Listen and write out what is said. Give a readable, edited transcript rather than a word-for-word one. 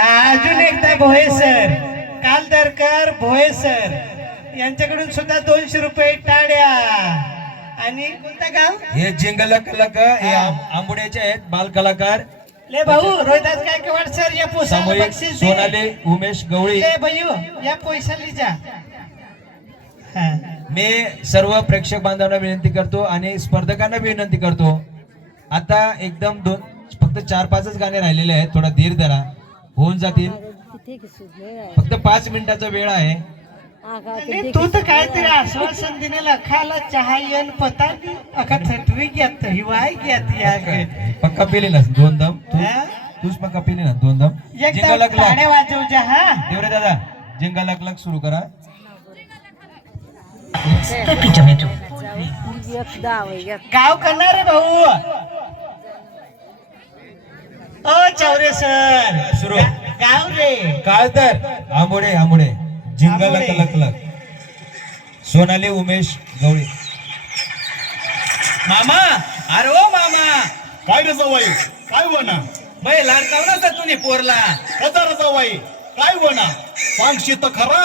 अजून एकदा Bhoye sir, कालदरकर Bhoye sir यांच्याकडून सुद्धा 200 रुपये टाळ्या. आणि कोणतं गाव? हे जिंगल कलाकार हे आंबुड्याचे आहेत बाल कलाकार. ले भाऊ रोहिदास गायकवाड सर या पोसाला सामूहिक बक्षीस दे. सोनाली उमेश गवळी. ले भाऊ या पैशाली जा. मी सर्व प्रेक्षक बांधवांना विनंती करतो आणि स्पर्धकांना विनंती करतो, आता एकदम फक्त 4-5च गाणे राहिलेले आहेत. थोडा धीर धरा, होऊन जातील. फक्त 5 मिनिटाचा वेळ आहे. तू तर काहीतरी आश्वासन दिलेलं खाला चहा येन पता नाही अका थटरी घेत हिवाय घेत या पक्का पेले ना 2 दम. तूच पक्का पेले ना 2 दम. जिंगा लग गाणे वाजव जा. हा देवरे दादा जिंगा लग सुरू करा. गाव करणार रे भाऊ. ओ चौरे सर सुरू. गाव रे काय तर आंबोडे आंबोडे जिंगा लग सोनाली उमेश गवळी. मामा अरे ओ मामा काय रे जावाई काय होना बै लाडकावला तर तुम्ही पोरला कसा रे जावाई काय होना सांगशी तर खरा